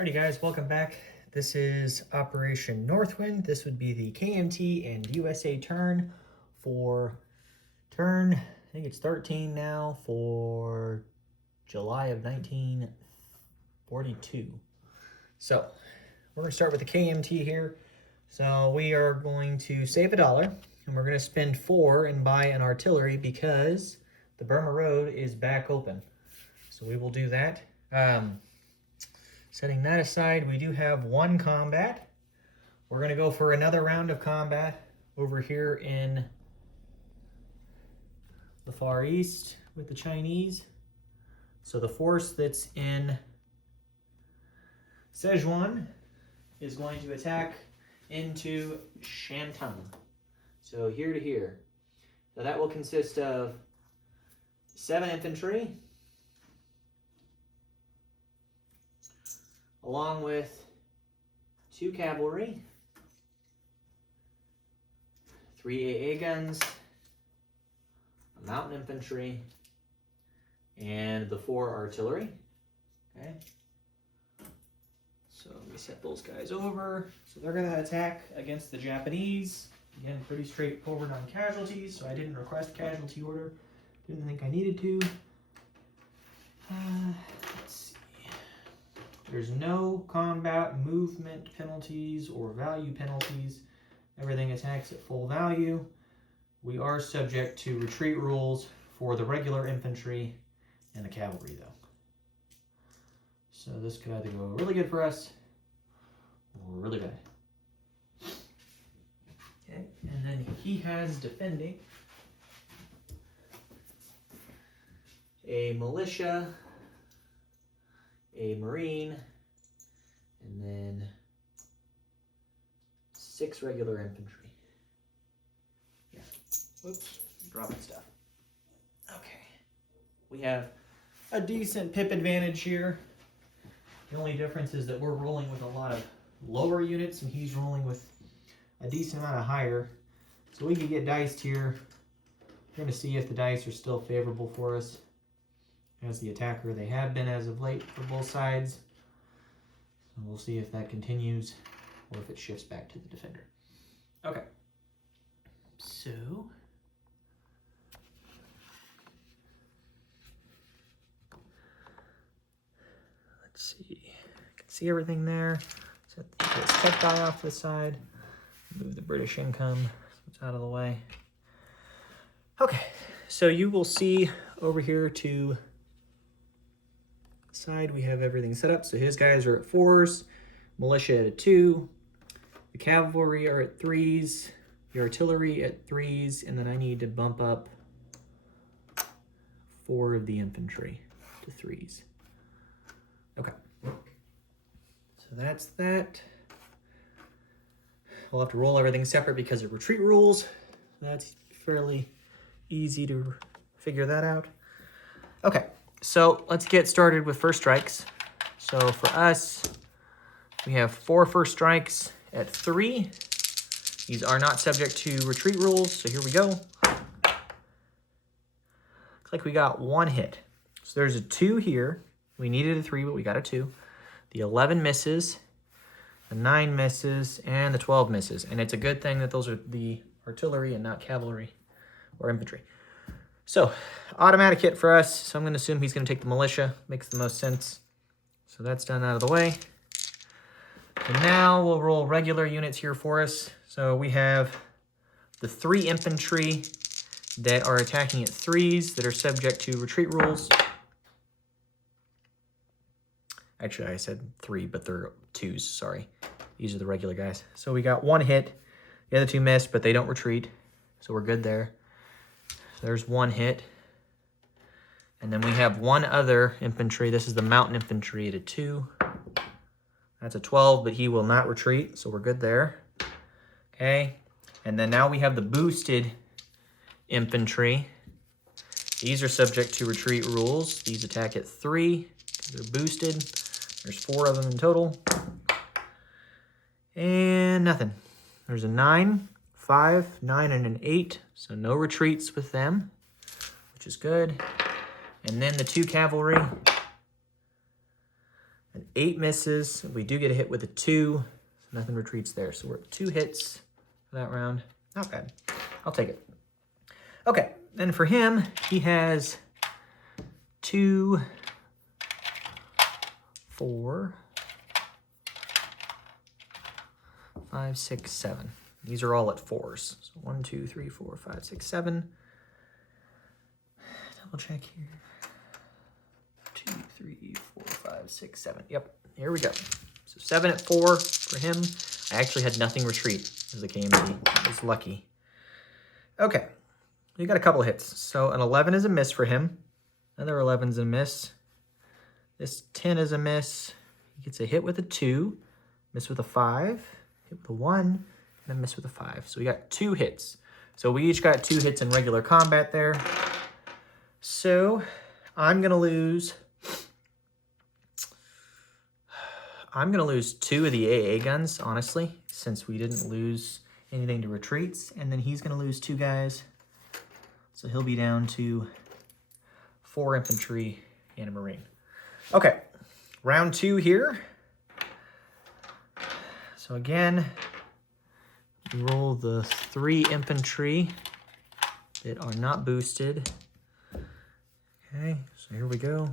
Alrighty guys, welcome back. This is Operation Northwind. This would be the KMT and USA turn for I think it's 13 now, for July of 1942. So we're going to start with the KMT here. So we are going to save $1 and we're going to spend 4 and buy an artillery because the Burma Road is back open. So we will do that. Setting that aside, we do have 1 combat. We're going to go for another round of combat over here in the Far East with the Chinese. So the force that's in Sichuan is going to attack into Shantung. So here to here. So that will consist of 7 infantry, along with 2 cavalry, 3 AA guns, a mountain infantry, and the 4 artillery. Okay. So let me set those guys over. So they're going to attack against the Japanese. Again, pretty straightforward on casualties, so I didn't request casualty order. Didn't think I needed to. Let's see. There's no combat movement penalties or value penalties. Everything attacks at full value. We are subject to retreat rules for the regular infantry and the cavalry though. So this could either go really good for us or really bad. Okay, and then he has defending a militia, a marine, and then 6 regular infantry. Yeah. Whoops, dropping stuff. Okay. We have a decent pip advantage here. The only difference is that we're rolling with a lot of lower units and he's rolling with a decent amount of higher. So we could get diced here. We're going to see if the dice are still favorable for us as the attacker. They have been as of late for both sides. So we'll see if that continues or if it shifts back to the defender. Okay. So let's see. I can see everything there. Set this tech die off to the side. Move the British income so it's out of the way. Okay. So you will see over here to side we have everything set up. So his guys are at 4s, militia at a 2, the cavalry are at 3s, the artillery at 3s, and then I need to bump up 4 of the infantry to 3s. Okay. So that's that. We'll have to roll everything separate because of retreat rules. That's fairly easy to figure that out. Okay. So let's get started with first strikes. So for us, we have 4 first strikes at 3. These are not subject to retreat rules, so here we go. Looks like we got 1 hit. So there's a 2 here. We needed a 3, but we got a 2. The 11 misses, the 9 misses, and the 12 misses. And it's a good thing that those are the artillery and not cavalry or infantry. So, automatic hit for us, so I'm going to assume he's going to take the militia. Makes the most sense. So that's done out of the way. And now we'll roll regular units here for us. So we have the 3 infantry that are attacking at 3s that are subject to retreat rules. Actually, I said 3, but they're 2s, sorry. These are the regular guys. So we got 1 hit. The other 2 missed, but they don't retreat. So we're good there. There's 1 hit. And then we have 1 other infantry. This is the mountain infantry at a 2. That's a 12, but he will not retreat, so we're good there. Okay. And then now we have the boosted infantry. These are subject to retreat rules. These attack at 3 because they're boosted. There's 4 of them in total. And nothing. There's a 9. 5, 9, and an 8, so no retreats with them, which is good. And then the 2 cavalry An 8 misses. We do get a hit with a 2. So nothing retreats there. So we're at 2 hits for that round. Not bad. I'll take it. Okay, then for him, he has 2, 4, 5, 6, 7. These are all at 4s. So 1, 2, 3, 4, 5, 6, 7. Double check here. 2, 3, 4, 5, 6, 7. Yep, here we go. So 7 at 4 for him. I actually had nothing retreat as a KMT. I was lucky. Okay, we got a couple hits. So an 11 is a miss for him. Another 11's a miss. This 10 is a miss. He gets a hit with a 2, miss with a 5, hit with a 1, and a miss with a 5. So we got 2 hits. So we each got 2 hits in regular combat there. So I'm gonna lose 2 of the AA guns, honestly, since we didn't lose anything to retreats. And then he's gonna lose 2 guys. So he'll be down to 4 infantry and a marine. Okay, round 2 here. So again, we roll the 3 infantry that are not boosted. Okay, so here we go.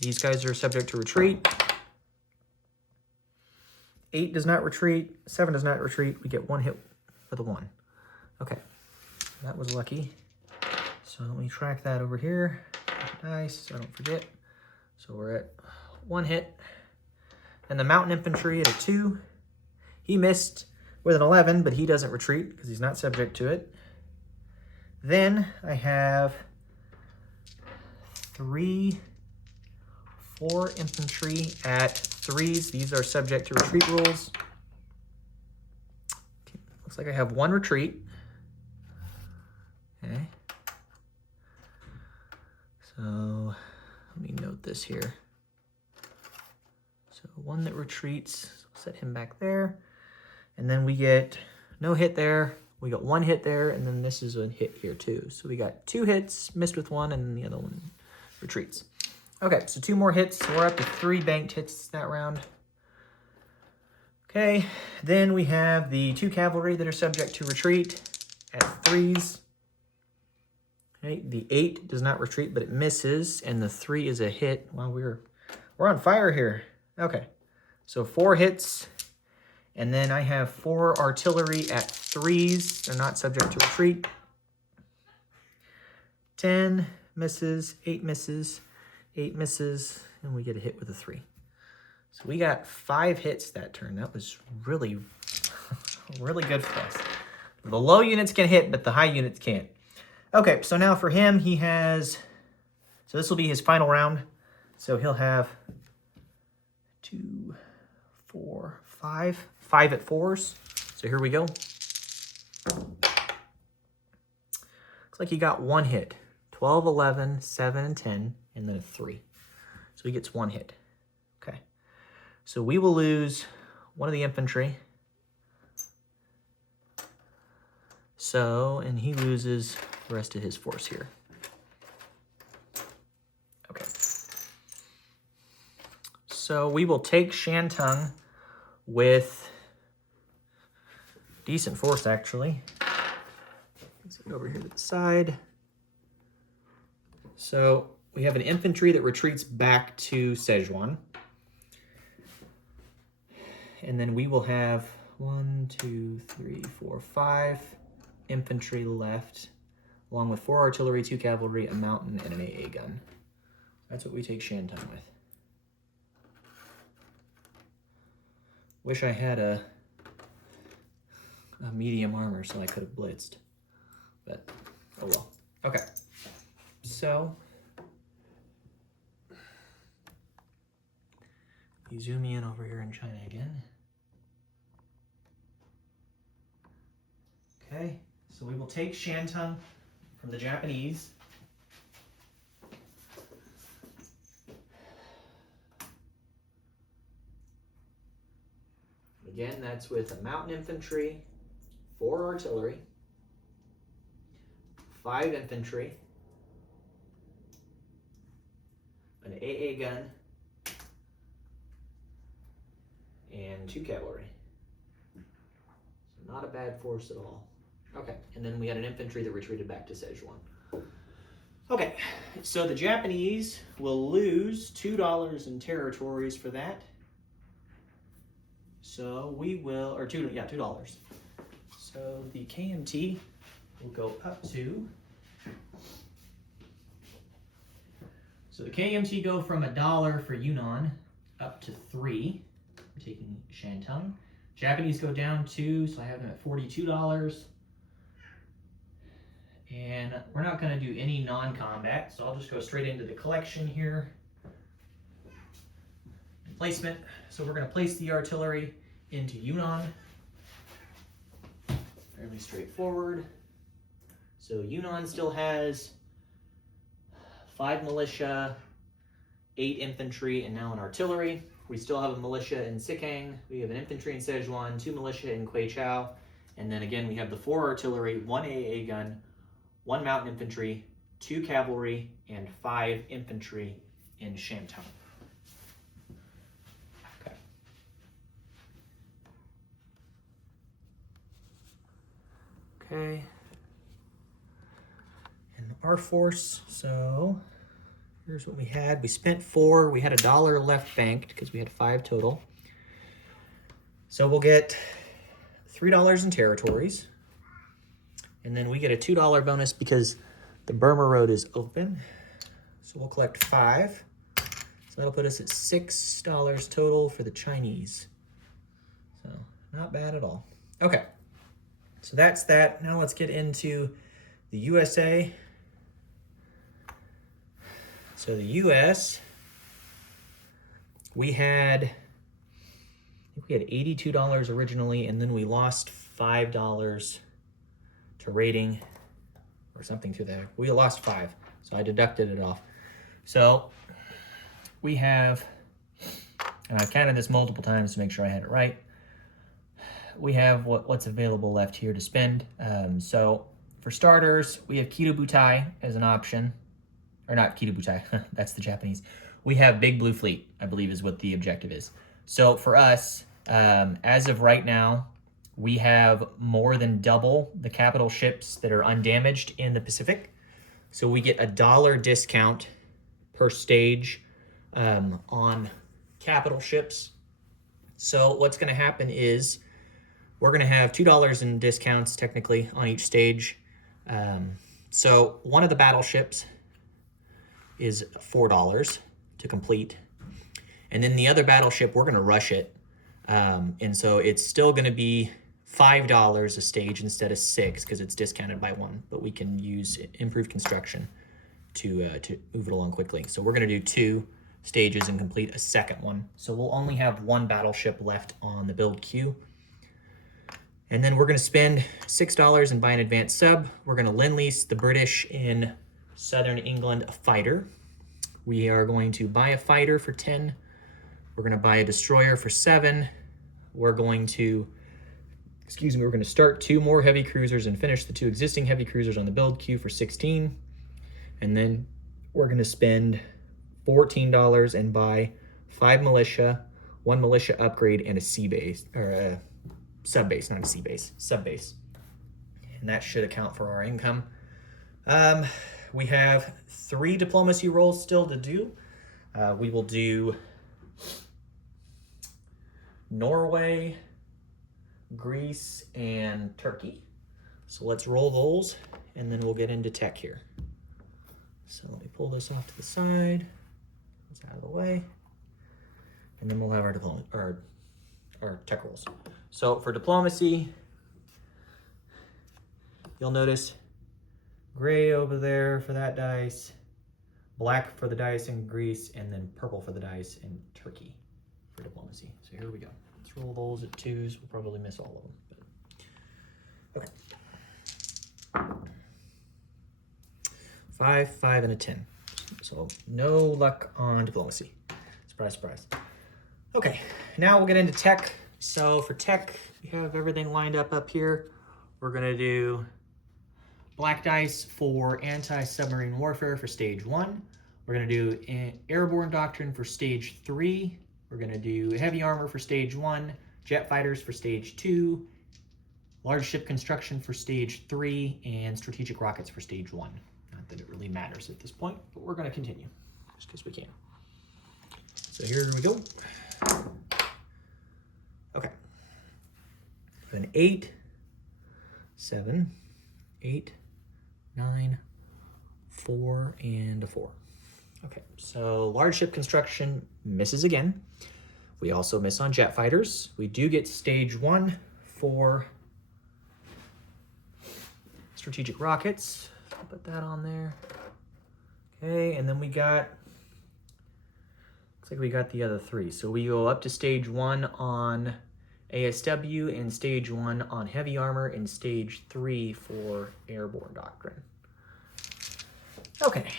These guys are subject to retreat. 8 does not retreat, 7 does not retreat. We get 1 hit with a 1. Okay, that was lucky. So let me track that over here. Nice, so I don't forget. So we're at 1 hit. And the mountain infantry at a 2. He missed with an 11, but he doesn't retreat because he's not subject to it. Then I have 3, 4 infantry at 3s. These are subject to retreat rules. Okay. Looks like I have 1 retreat. Okay. So let me note this here. So 1 that retreats, so set him back there. And then we get no hit there. We got 1 hit there, and then this is a hit here too. So we got 2 hits, missed with 1, and the other one retreats. Okay, so 2 more hits. So we're up to 3 banked hits that round. Okay, then we have the 2 cavalry that are subject to retreat at 3s. Okay, the 8 does not retreat, but it misses, and the 3 is a hit. Wow, we're on fire here. Okay, so 4 hits, and then I have 4 artillery at 3s. They're not subject to retreat. 10 misses, 8 misses, 8 misses, and we get a hit with a 3. So we got 5 hits that turn. That was really, really good for us. The low units can hit, but the high units can't. Okay, so now for him, he has, so this will be his final round. So he'll have 2, 4, 5 at 4s. So here we go. Looks like he got 1 hit. 12, 11, 7, and 10, and then a 3. So he gets 1 hit. Okay. So we will lose 1 of the infantry. So, and he loses the rest of his force here. Okay. So we will take Shantung with decent force, actually. Let's go over here to the side. So we have an infantry that retreats back to Szechuan. And then we will have 1, 2, 3, 4, 5 infantry left, along with 4 artillery, 2 cavalry, a mountain, and an AA gun. That's what we take Shantung with. Wish I had a medium armor so I could have blitzed. But, oh well. Okay. So, you zoom in over here in China again. Okay, so we will take Shantung from the Japanese. Again, that's with a mountain infantry, 4 artillery, 5 infantry, an AA gun, and 2 cavalry. So not a bad force at all. Okay, and then we had an infantry that retreated back to Szechuan. Okay, so the Japanese will lose $2 in territories for that. So we will, or $2. So the KMT will go up to, so the KMT go from $1 for Yunnan up to 3, taking Shantung. Japanese go down 2, so I have them at $42. And we're not going to do any non-combat, so I'll just go straight into the collection here. And placement. So we're going to place the artillery into Yunnan. Fairly straightforward. So Yunnan still has 5 militia, 8 infantry, and now an artillery. We still have a militia in Sikang. We have an infantry in Szechuan, 2 militia in Kweichow. And then again, we have the 4 artillery, 1 AA gun, 1 mountain infantry, 2 cavalry, and 5 infantry in Shantung. Okay. Okay. And our force, so here's what we had. We spent 4. We had $1 left banked because we had 5 total. So we'll get $3 in territories. And then we get a $2 bonus because the Burma Road is open. So we'll collect 5. So that'll put us at $6 total for the Chinese. So not bad at all. Okay, so that's that. Now let's get into the USA. So the US, we had $82 originally, and then we lost $5 to rating or something to that. We lost 5, so I deducted it off. So we have, and I've counted this multiple times to make sure I had it right. We have what's available left here to spend. So for starters, we have Kido Butai as an option, or not Kido Butai, that's the Japanese. We have Big Blue Fleet, I believe is what the objective is. So for us, as of right now, we have more than double the capital ships that are undamaged in the Pacific. So we get $1 discount per stage on capital ships. So what's going to happen is we're going to have $2 in discounts technically on each stage. So one of the battleships is $4 to complete. And then the other battleship, we're going to rush it. And so it's still going to be $5 a stage instead of 6 because it's discounted by 1, but we can use improved construction to move it along quickly. So we're going to do 2 stages and complete a second one. So we'll only have 1 battleship left on the build queue. And then we're going to spend $6 and buy an advanced sub. We're going to lend-lease the British in southern England a fighter. We are going to buy a fighter for 10. We're going to buy a destroyer for 7. We're going to start 2 more heavy cruisers and finish the 2 existing heavy cruisers on the build queue for 16. And then we're going to spend $14 and buy 5 militia, 1 militia upgrade, and a sea base, or a sub base, not a sea base, sub base. And that should account for our income. We have 3 diplomacy rolls still to do. We will do Norway, Greece, and Turkey. So let's roll those, and then we'll get into tech here. So let me pull this off to the side. It's out of the way. And then we'll have our tech rolls. So for diplomacy, you'll notice gray over there for that dice, black for the dice in Greece, and then purple for the dice in Turkey for diplomacy. So here we go. Let's roll those at 2s. We'll probably miss all of them. But... okay. 5, 5, and a 10. So no luck on diplomacy. Surprise, surprise. Okay, now we'll get into tech. So for tech, we have everything lined up here. We're gonna do black dice for anti-submarine warfare for stage 1. We're gonna do airborne doctrine for stage 3. We're gonna do heavy armor for stage 1, jet fighters for stage 2, large ship construction for stage 3, and strategic rockets for stage 1. Not that it really matters at this point, but we're going to continue just because we can. So here we go. Okay. An 8, 7, 8, 9, 4, and a 4. Okay, so large ship construction misses again. We also miss on jet fighters. We do get stage 1 for strategic rockets. I'll put that on there. Okay, and then we got, looks like we got the other 3. So we go up to stage 1 on ASW and stage 1 on heavy armor and stage 3 for airborne doctrine. Okay,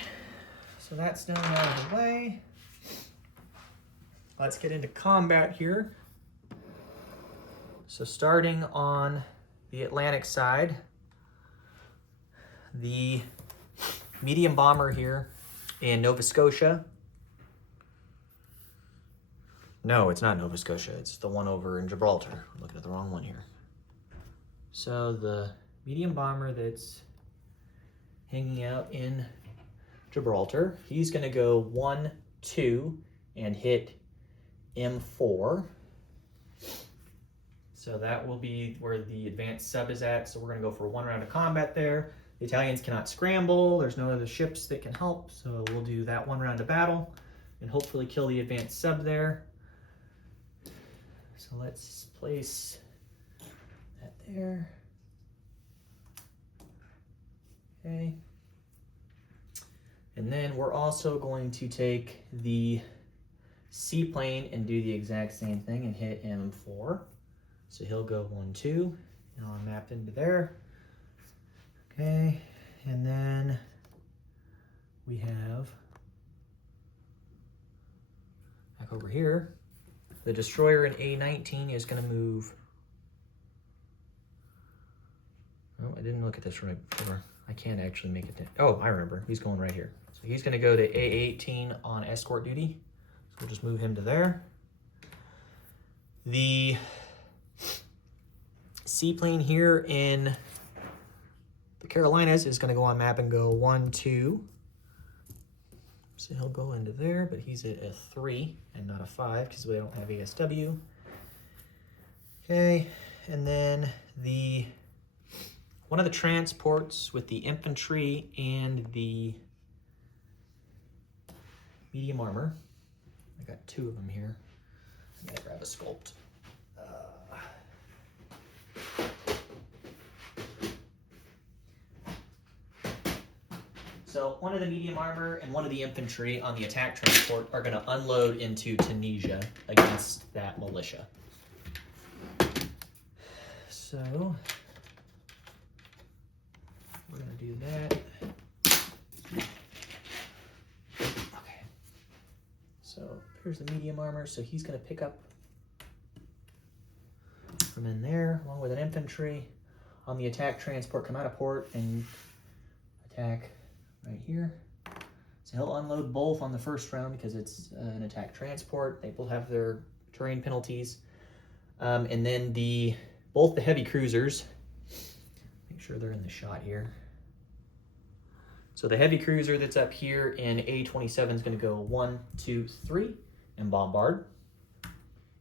so that's done out of the way. Let's get into combat here. So starting on the Atlantic side, the medium bomber here in Nova Scotia. No, it's not Nova Scotia. It's the one over in Gibraltar. I'm looking at the wrong one here. So the medium bomber that's hanging out in Gibraltar, he's going to go 1, 2, and hit M4. So that will be where the advanced sub is at. So we're going to go for 1 round of combat there. The Italians cannot scramble. There's no other ships that can help. So we'll do that 1 round of battle and hopefully kill the advanced sub there. So let's place that there. Okay. And then we're also going to take the seaplane and do the exact same thing and hit M4. So he'll go 1, 2, and I'll map into there. Okay, and then we have back over here, the destroyer in A19 is going to move. Oh, I didn't look at this right before. I can't actually make it. Oh, I remember. He's going right here. So he's going to go to A18 on escort duty. So we'll just move him to there. The seaplane here in the Carolinas is going to go on map and go 1, 2. So he'll go into there, but he's at a 3 and not a 5 because we don't have ASW. Okay, and then one of the transports with the infantry and the medium armor. I got 2 of them here. I'm gonna grab a sculpt. So one of the medium armor and one of the infantry on the attack transport are going to unload into Tunisia against that militia. So we're going to do that. Okay. So here's the medium armor. So he's going to pick up from in there along with an infantry on the attack transport, come out of port and attack right here. So he'll unload both on the first round because it's an attack transport. They both have their terrain penalties. And then both the heavy cruisers, make sure they're in the shot here. So the heavy cruiser that's up here in A27 is going to go 1, 2, 3 and bombard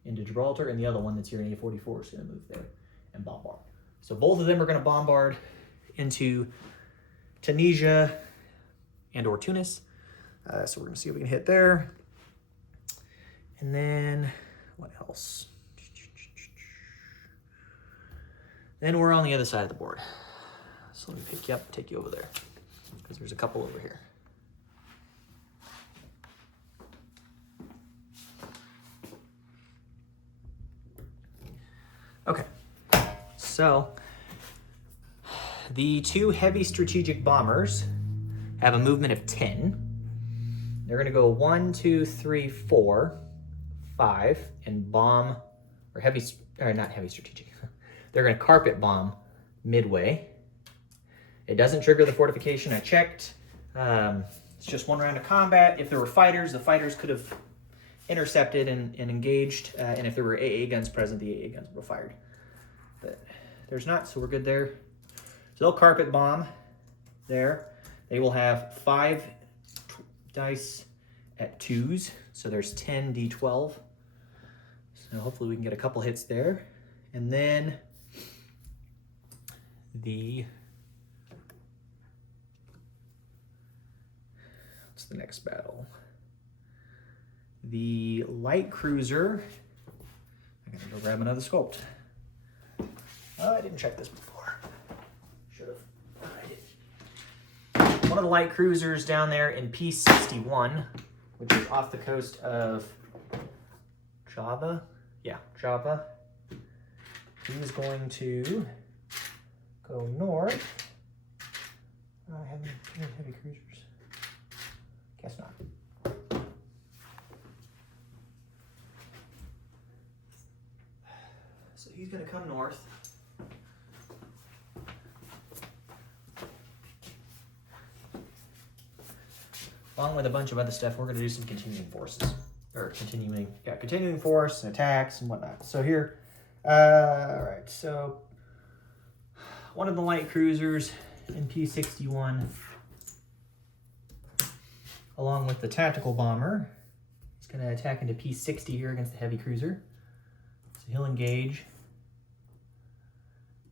into Gibraltar, and the other one that's here in A44 is going to move there and bombard. So both of them are going to bombard into Tunisia and or Tunis. So we're going to see if we can hit there. And then what else? Then we're on the other side of the board. So let me pick you up and take you over there because there's a couple over here. Okay, so the 2 heavy strategic bombers have a movement of 10. They're going to go 1, 2, 3, 4, 5, and bomb, or not heavy strategic. They're going to carpet bomb Midway. It doesn't trigger the fortification. I checked. It's just 1 round of combat. If there were fighters, the fighters could have intercepted and engaged, and if there were AA guns present, the AA guns were fired. But there's not, so we're good there. So they'll carpet bomb there. They will have 5 dice at 2s, so there's 10 D12. So hopefully we can get a couple hits there. And then what's the next battle? The light cruiser. I gotta go grab another sculpt. Oh, I didn't check this before. Should have. I did. One of the light cruisers down there in P61, which is off the coast of Java. Yeah, Java. He's going to go north. Heavy cruisers. Guess not. So he's going to come north. Along with a bunch of other stuff, we're going to do some continuing forces. Or continuing force and attacks and whatnot. So here, all right, so one of the light cruisers in P61, along with the tactical bomber, is going to attack into P60 here against the heavy cruiser. So he'll engage.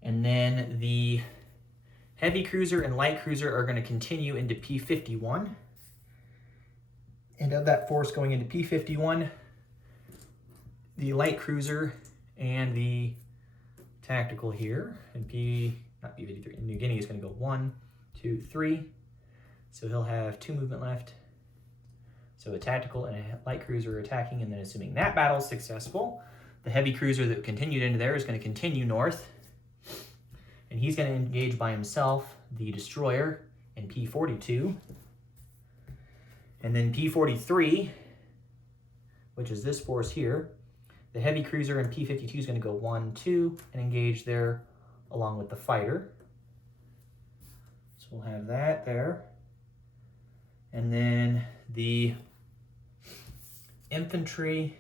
And then the heavy cruiser and light cruiser are going to continue into P51. And of that force going into P51, the light cruiser and the tactical here, and not P53, New Guinea is going to go 1, 2, 3. So he'll have 2 movement left. So a tactical and a light cruiser are attacking, and then assuming that battle is successful, the heavy cruiser that continued into there is going to continue north. And he's going to engage by himself the destroyer in P42. And then P43, which is this force here, the heavy cruiser in P52 is going to go 1, 2, and engage there along with the fighter. So we'll have that there. And then the infantry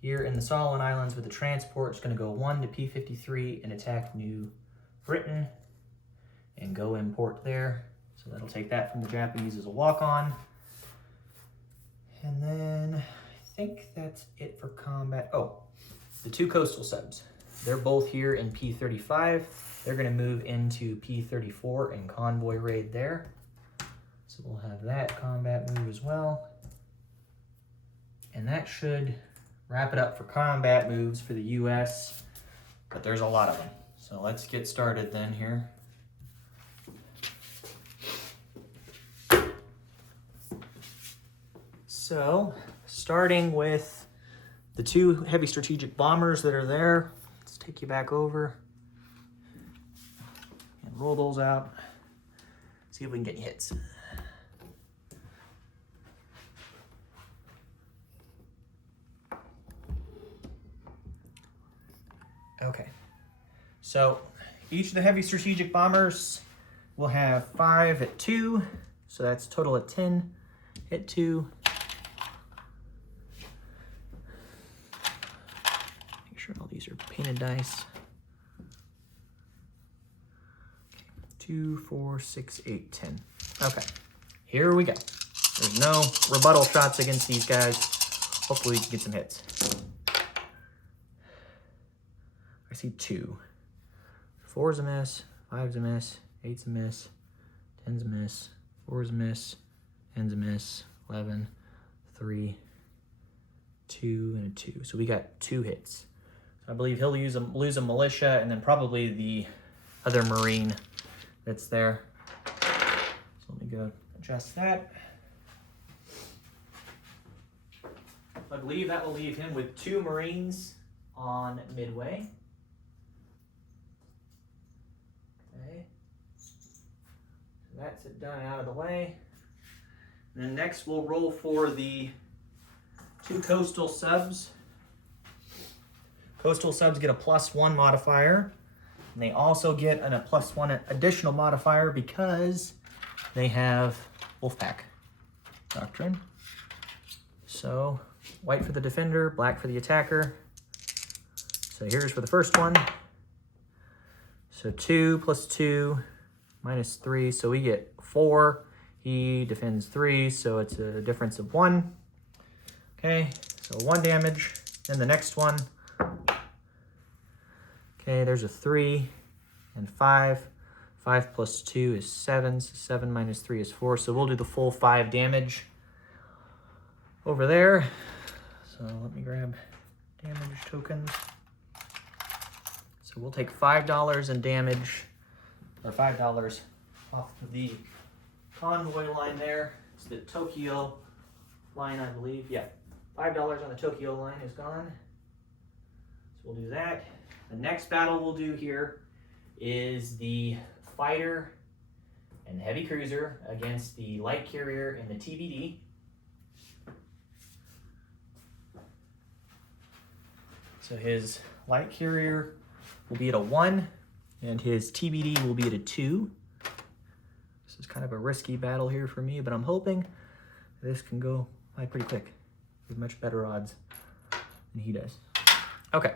here in the Solomon Islands with the transport is going to go 1 to P53 and attack New Britain and go import there. So that'll take that from the Japanese as a walk-on. And then I think that's it for combat. Oh, the 2 coastal subs. They're both here in P35. They're going to move into P34 and convoy raid there. So we'll have that combat move as well. And that should wrap it up for combat moves for the US. But there's a lot of them. So let's get started then here. So, starting with the 2 heavy strategic bombers that are there, let's take you back over and roll those out. See if we can get any hits. Okay, so each of the heavy strategic bombers will have 5 at 2, so that's total at 10 hit 2. Sure, all these are painted dice. Okay. 2, 4, 6, 8, 10. Okay, here we go. There's no rebuttal shots against these guys. Hopefully we can get some hits. I see 2. 4's a miss, 5's a miss, 8's a miss, 10's a miss, 4's a miss, 10's a miss, 11, 3, 2, and a 2. So we got 2 hits. I believe he'll lose a militia and then probably the other Marine that's there. So let me go adjust that. I believe that will leave him with 2 Marines on Midway. Okay. So that's it done out of the way. And then next we'll roll for the 2 coastal subs. Coastal subs get a +1 modifier. And they also get a +1 additional modifier because they have Wolfpack Doctrine. So white for the defender, black for the attacker. So here's for the first one. So 2 plus 2 minus 3, so we get 4. He defends 3, so it's a difference of 1. Okay, so 1 damage. Then the next one. Okay, there's a 3 and 5. 5 plus 2 is 7, so 7 minus 3 is 4. So we'll do the full 5 damage over there. So let me grab damage tokens. So we'll take $5 in damage, or $5 off of the convoy line there. It's the Tokyo line, I believe. Yeah, $5 on the Tokyo line is gone. So we'll do that. The next battle we'll do here is the fighter and heavy cruiser against the light carrier and the TBD. So his light carrier will be at a 1, and his TBD will be at a 2. This is kind of a risky battle here for me, but I'm hoping this can go by pretty quick with much better odds than he does. Okay.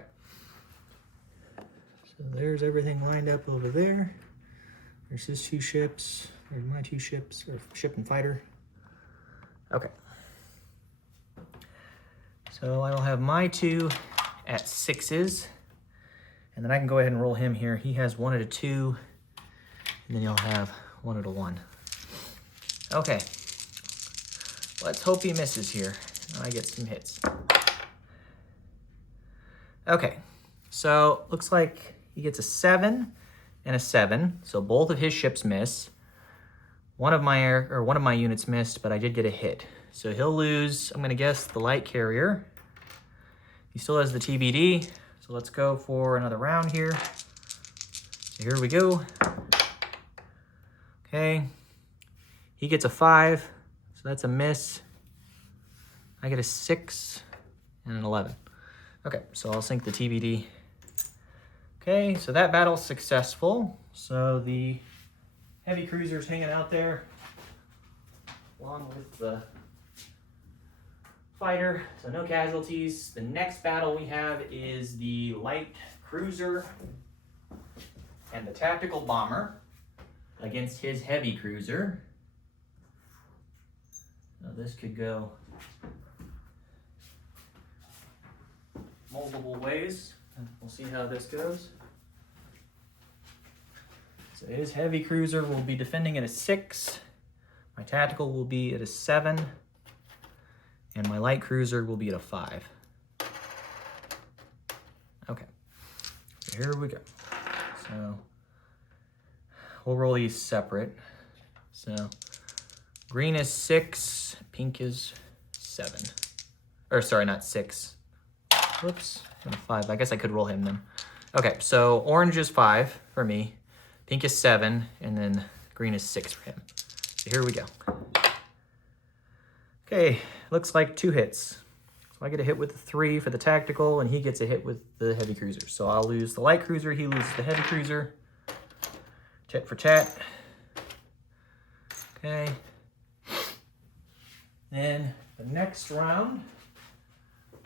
So there's everything lined up over there. There's his 2 ships. There's my 2 ships, or ship and fighter. Okay. So I will have my 2 at 6s. And then I can go ahead and roll him here. He has 1 at a 2. And then he'll have 1 at a 1. Okay. Let's hope he misses here. I get some hits. Okay. So looks like he gets a 7 and a 7. So both of his ships miss. One of my units missed, but I did get a hit. So he'll lose, I'm gonna guess, the light carrier. He still has the TBD. So let's go for another round here. So here we go. Okay. He gets a 5, so that's a miss. I get a 6 and an 11. Okay, so I'll sink the TBD. Okay, so that battle's successful. So the heavy cruiser's hanging out there along with the fighter, so no casualties. The next battle we have is the light cruiser and the tactical bomber against his heavy cruiser. Now this could go multiple ways. We'll see how this goes. So his heavy cruiser will be defending at a 6. My tactical will be at a 7. And my light cruiser will be at a 5. Okay, so here we go. So we'll roll these separate. So green is 6, pink is 7. Or sorry, not 6. Whoops, and a 5. I guess I could roll him then. Okay, so orange is 5 for me, pink is 7, and then green is 6 for him. So here we go. Okay, looks like 2 hits. So I get a hit with the 3 for the tactical, and he gets a hit with the heavy cruiser. So I'll lose the light cruiser, he loses the heavy cruiser. Tit for tat. Okay. Then the next round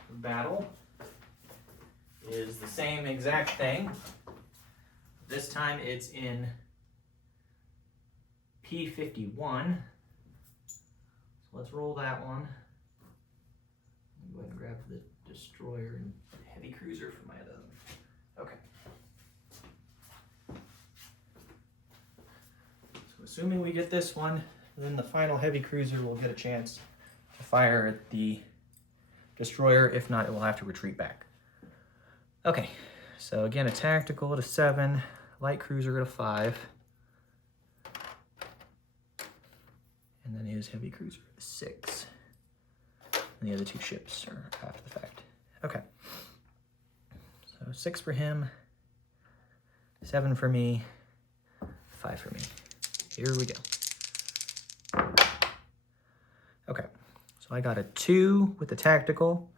of battle is the same exact thing. This time it's in P51. Let's roll that one. Go ahead and grab the destroyer and heavy cruiser for my other one. Okay. So assuming we get this one, then the final heavy cruiser will get a chance to fire at the destroyer. If not, it will have to retreat back. Okay, so again, a tactical at a 7, light cruiser at a 5. And then his heavy cruiser at a 6. And the other 2 ships are after the fact. Okay. So 6 for him, 7 for me, 5 for me. Here we go. Okay, so I got a 2 with the tactical,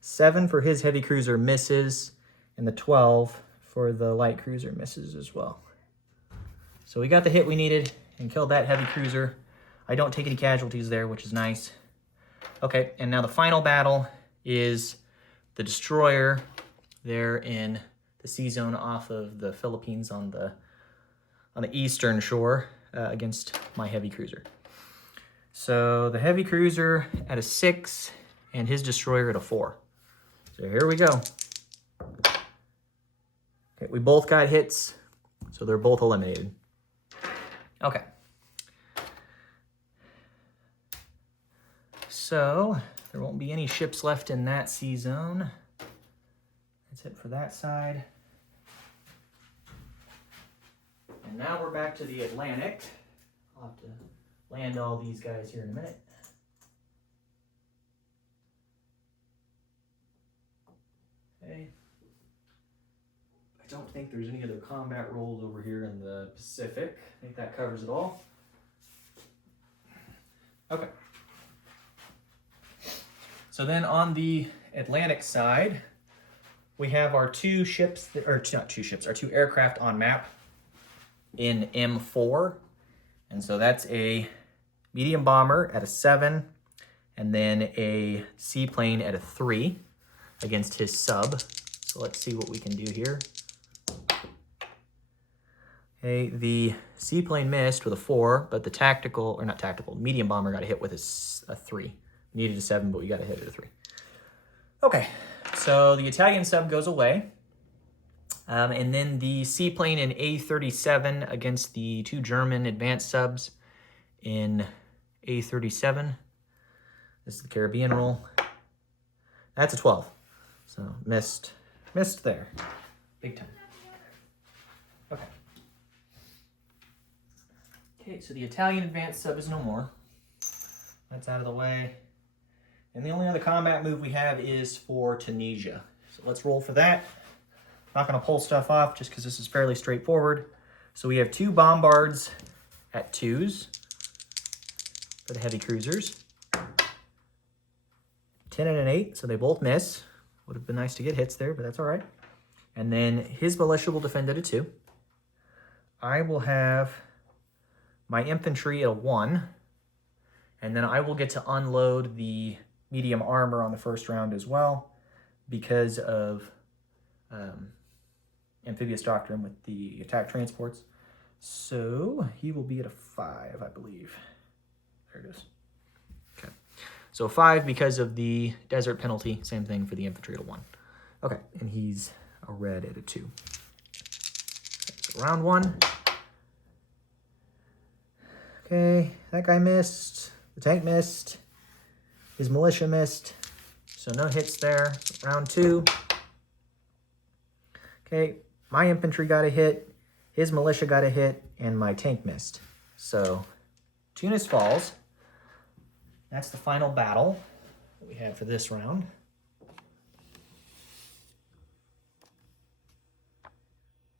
7 for his heavy cruiser misses, and the 12 for the light cruiser misses as well. So we got the hit we needed and killed that heavy cruiser. I don't take any casualties there, which is nice. Okay, and now the final battle is the destroyer there in the sea zone off of the Philippines on the eastern shore against my heavy cruiser. So the heavy cruiser at a 6 and his destroyer at a 4. So here we go. Okay, we both got hits, so they're both eliminated. Okay. So there won't be any ships left in that sea zone. That's it for that side. And now we're back to the Atlantic. I'll have to land all these guys here in a minute. Okay. I don't think there's any other combat roles over here in the Pacific. I think that covers it all. Okay. So then on the Atlantic side, we have our two ships, or not two ships, our two aircraft on map in M4. And so that's a medium bomber at a 7, and then a seaplane at a 3 against his sub. So let's see what we can do here. Okay, the seaplane missed with a 4, but the tactical, or not tactical, medium bomber got a hit with a 3. Needed a 7, but we got a hit at a 3. Okay, so the Italian sub goes away. And then the seaplane in A37 against the 2 German advanced subs in A37. This is the Caribbean roll. That's a 12. So missed there. Big time. Okay. Okay, so the Italian advanced sub is no more. That's out of the way. And the only other combat move we have is for Tunisia. So let's roll for that. Not going to pull stuff off just because this is fairly straightforward. So we have 2 bombards at 2s for the heavy cruisers. 10 and an 8, so they both miss. Would have been nice to get hits there, but that's all right. And then his militia will defend at a 2. I will have my infantry at a 1. And then I will get to unload the medium armor on the first round as well because of amphibious doctrine with the attack transports. So he will be at a 5, I believe. There it is. Okay. So 5 because of the desert penalty. Same thing for the infantry at a 1. Okay, and he's a red at a 2. So round 1. Okay, that guy missed. The tank missed. His militia missed. So no hits there. So round 2. Okay, my infantry got a hit. His militia got a hit. And my tank missed. So Tunis falls. That's the final battle that we have for this round.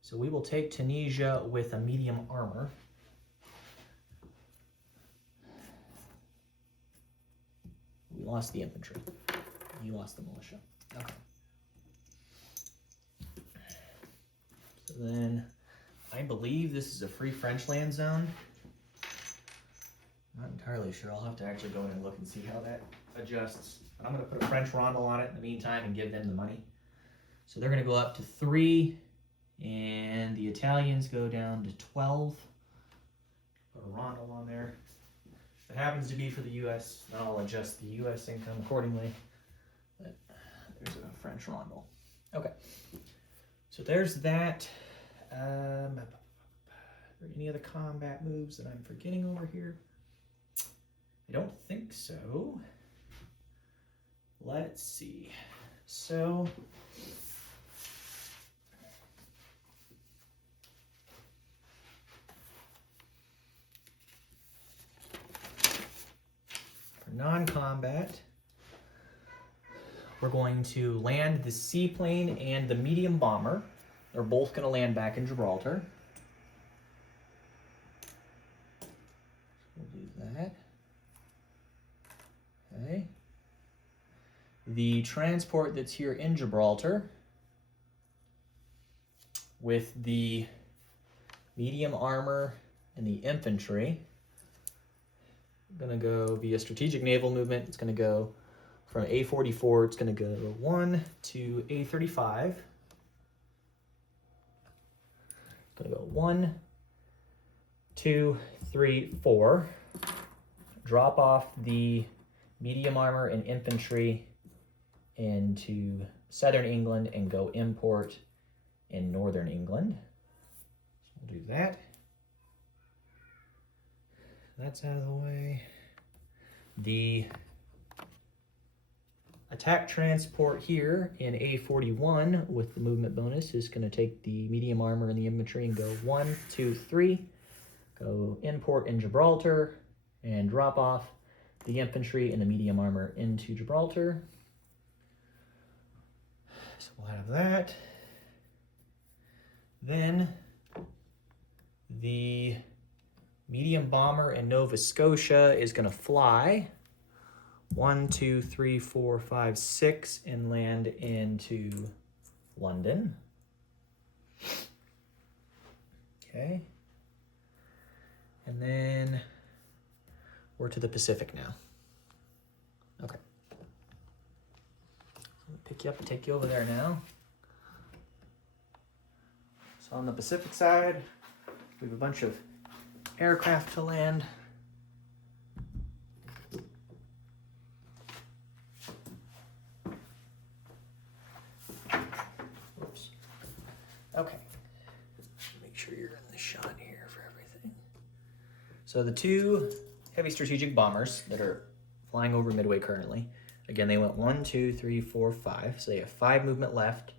So we will take Tunisia with a medium armor. We lost the infantry. You lost the militia. Okay. So then, I believe this is a free French land zone. Not entirely sure. I'll have to actually go in and look and see how that adjusts. But I'm going to put a French rondel on it in the meantime and give them the money. So they're going to go up to 3, and the Italians go down to 12. Put a rondel on there. If it happens to be for the U.S., then I'll adjust the U.S. income accordingly. But there's a French rondel. Okay. So there's that. Are there any other combat moves that I'm forgetting over here? I don't think so. Let's see. So for non-combat, we're going to land the seaplane and the medium bomber. They're both going to land back in Gibraltar. We'll do that. Okay. The transport that's here in Gibraltar with the medium armor and the infantry going to go via strategic naval movement. It's going to go from A44, it's going to go 1 to A35. It's going to go 1, 2, 3, 4. Drop off the medium armor and infantry into southern England and go import in northern England. So we'll do that. That's out of the way. The attack transport here in A41 with the movement bonus is going to take the medium armor and the infantry and go 1, 2, 3. Go import in Gibraltar and drop off the infantry and the medium armor into Gibraltar. So we'll have that. Then the medium bomber in Nova Scotia is going to fly 1, 2, 3, 4, 5, 6 and land into London. Okay. And then we're to the Pacific now. Okay. Let me pick you up and take you over there now. So on the Pacific side, we have a bunch of aircraft to land. Oops. Okay. Make sure you're in the shot here for everything. So the two heavy strategic bombers that are flying over Midway currently, again, they went 1, 2, 3, 4, 5. So they have 5 movement left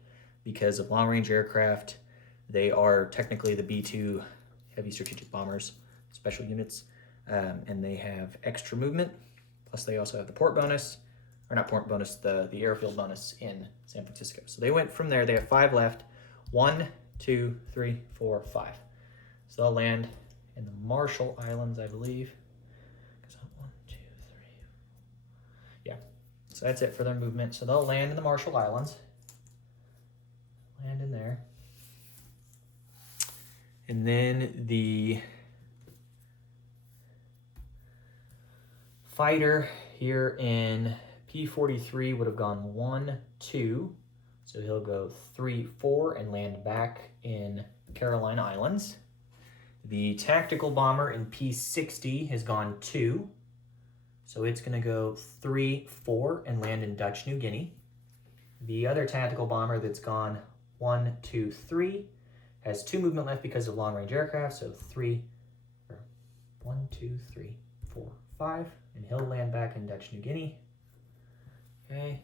because of long-range aircraft. They are technically the B-2 heavy strategic bombers, special units, and they have extra movement. Plus they also have the port bonus, or not port bonus, the airfield bonus in San Francisco. So they went from there, they have 5 left. 1, 2, 3, 4, 5. So they'll land in the Marshall Islands, I believe. 1, 2, 3. Yeah, so that's it for their movement. So they'll land in the Marshall Islands. Land in there. And then the fighter here in P43 would have gone 1, 2. So he'll go 3, 4 and land back in Carolina Islands. The tactical bomber in P60 has gone 2. So it's going to go 3, 4 and land in Dutch New Guinea. The other tactical bomber that's gone 1, 2, 3 has 2 movement left because of long-range aircraft, so 1, 2, 3, 4, 5, and he'll land back in Dutch New Guinea. Okay.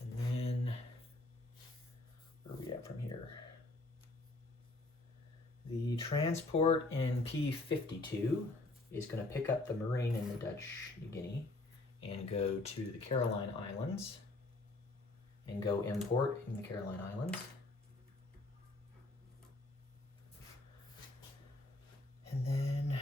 And then, where are we at from here? The transport in P52 is going to pick up the Marine in the Dutch New Guinea and go to the Caroline Islands and go import in the Caroline Islands. And then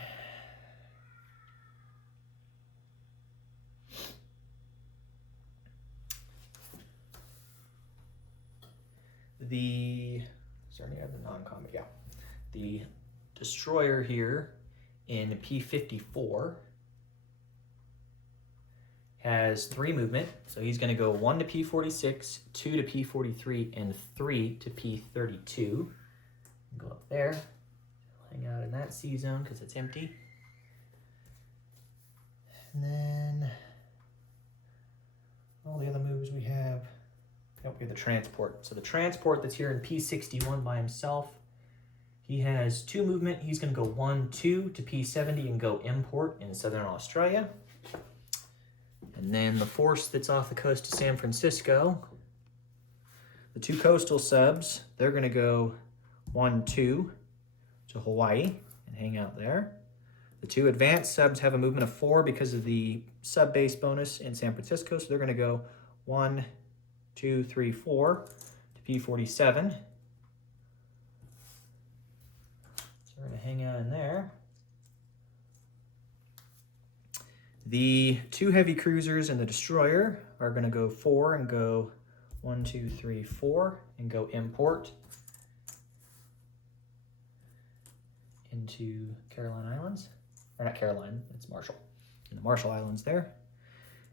the destroyer here in P54 has 3 movement, so he's going to go 1 to P46, 2 to P43, and 3 to P32. Go up there, hang out in that C zone because it's empty. And then all the other moves we have, we have the transport. So the transport that's here in P61 by himself, he has 2 movement. He's going to go 1, 2 to P70 and go import in Southern Australia. And then the force that's off the coast of San Francisco, the 2 coastal subs, they're going to go 1, 2 to Hawaii and hang out there. The 2 advanced subs have a movement of 4 because of the sub base bonus in San Francisco, so they're going to go 1, 2, 3, 4 to P47. So we're going to hang out in there. The 2 heavy cruisers and the destroyer are going to go 4 and go 1, 2, 3, 4 and go import into Caroline Islands. Or not Caroline, it's Marshall. In the Marshall Islands there.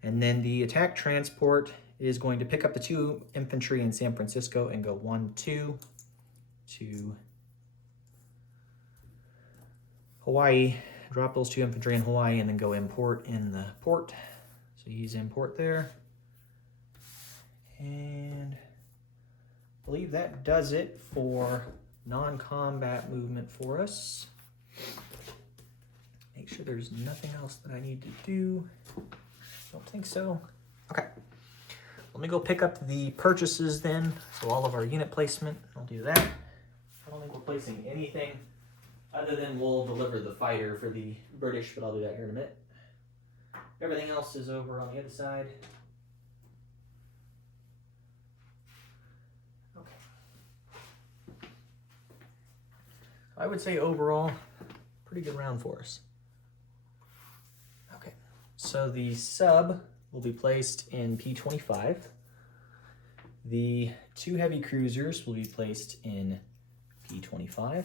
And then the attack transport is going to pick up the 2 infantry in San Francisco and go 1, 2 to Hawaii. Drop those 2 infantry in Hawaii and then go import in the port. So use import there. And I believe that does it for non-combat movement for us. Make sure there's nothing else that I need to do. Don't think so. Okay. Let me go pick up the purchases then. So all of our unit placement, I'll do that. I don't think we're placing anything other than we'll deliver the fighter for the British, but I'll do that here in a minute. Everything else is over on the other side. Okay. I would say overall, pretty good round for us. Okay, so the sub will be placed in P25. The 2 heavy cruisers will be placed in P25.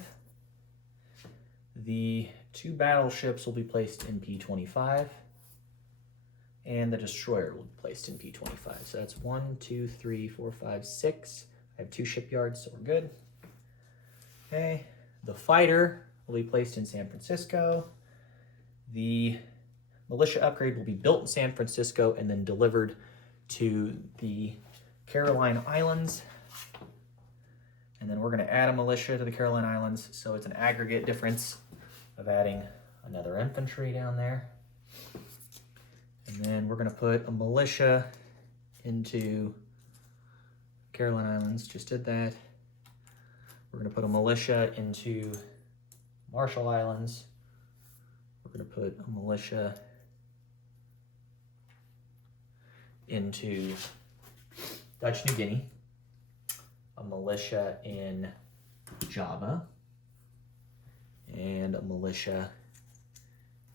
The 2 battleships will be placed in P25. And the destroyer will be placed in P25. So that's 1, 2, 3, 4, 5, 6. I have 2 shipyards, so we're good. Okay, the fighter will be placed in San Francisco. The militia upgrade will be built in San Francisco and then delivered to the Caroline Islands. And then we're going to add a militia to the Caroline Islands, so it's an aggregate difference of adding another infantry down there. And then we're going to put a militia into Caroline Islands, just did that. We're going to put a militia into Marshall Islands. We're going to put a militia into Dutch New Guinea, a militia in Java, and a militia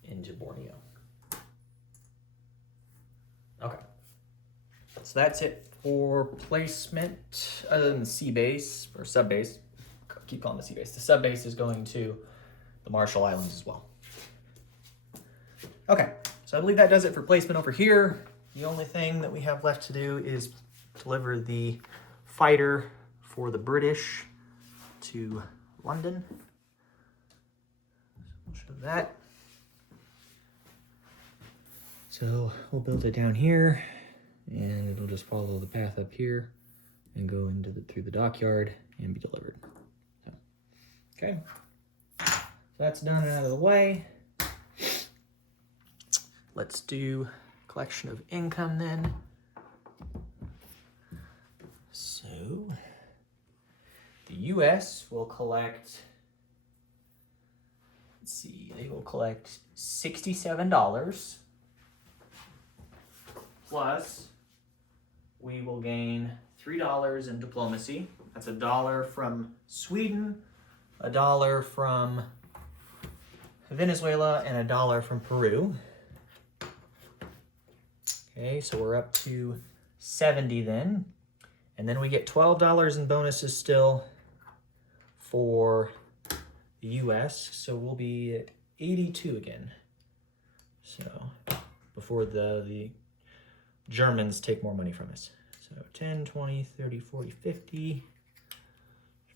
into Borneo. Okay, so that's it for placement other than the sea base or sub base. Keep calling the sea base. The sub base is going to the Marshall Islands as well. Okay, so I believe that does it for placement over here. The only thing that we have left to do is deliver the fighter for the British to London. So we'll show that. So we'll build it down here, and it'll just follow the path up here and go into through the dockyard and be delivered. So, okay, so that's done and out of the way. Let's do collection of income then. So the U.S. will collect, let's see, they will collect $67. Plus, we will gain $3 in diplomacy. That's $1 from Sweden, $1 from Venezuela, and $1 from Peru. Okay, so we're up to 70 then. And then we get $12 in bonuses still for the US. So we'll be at 82 again. So before the Germans take more money from us. So 10, 20, 30, 40, 50,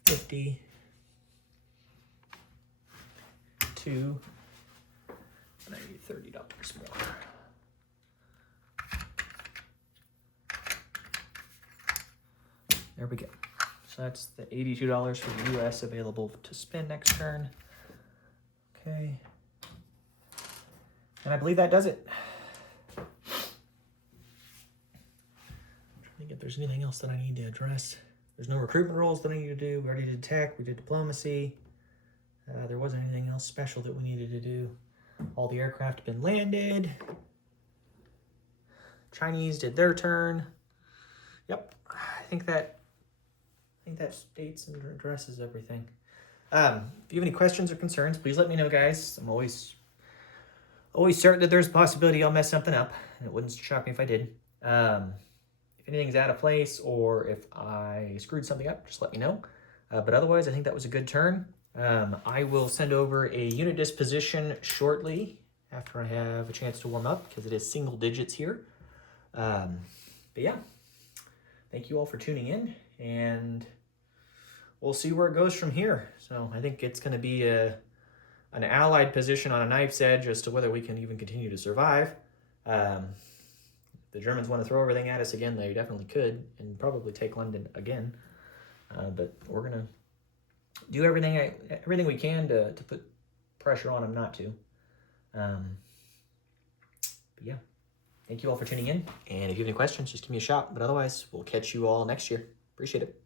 50, 2, and I need $30 more. There we go. So that's the $82 for the US available to spend next turn. Okay. And I believe that does it. I'm trying to think if there's anything else that I need to address. There's no recruitment roles that I need to do. We already did tech, we did diplomacy. There wasn't anything else special that we needed to do. All the aircraft have been landed. Chinese did their turn. Yep, I think that states and addresses everything. If you have any questions or concerns, please let me know, guys. I'm always certain that there's a possibility I'll mess something up, and it wouldn't shock me if I did. If anything's out of place or if I screwed something up, just let me know. But otherwise, I think that was a good turn. I will send over a unit disposition shortly after I have a chance to warm up, because it is single digits here. But yeah, thank you all for tuning in, and we'll see where it goes from here. So I think it's going to be an allied position on a knife's edge as to whether we can even continue to survive. If the Germans want to throw everything at us again, they definitely could, and probably take London again. But we're going to do everything we can to put pressure on them not to. But yeah, thank you all for tuning in. And if you have any questions, just give me a shout. But otherwise, we'll catch you all next year. Appreciate it.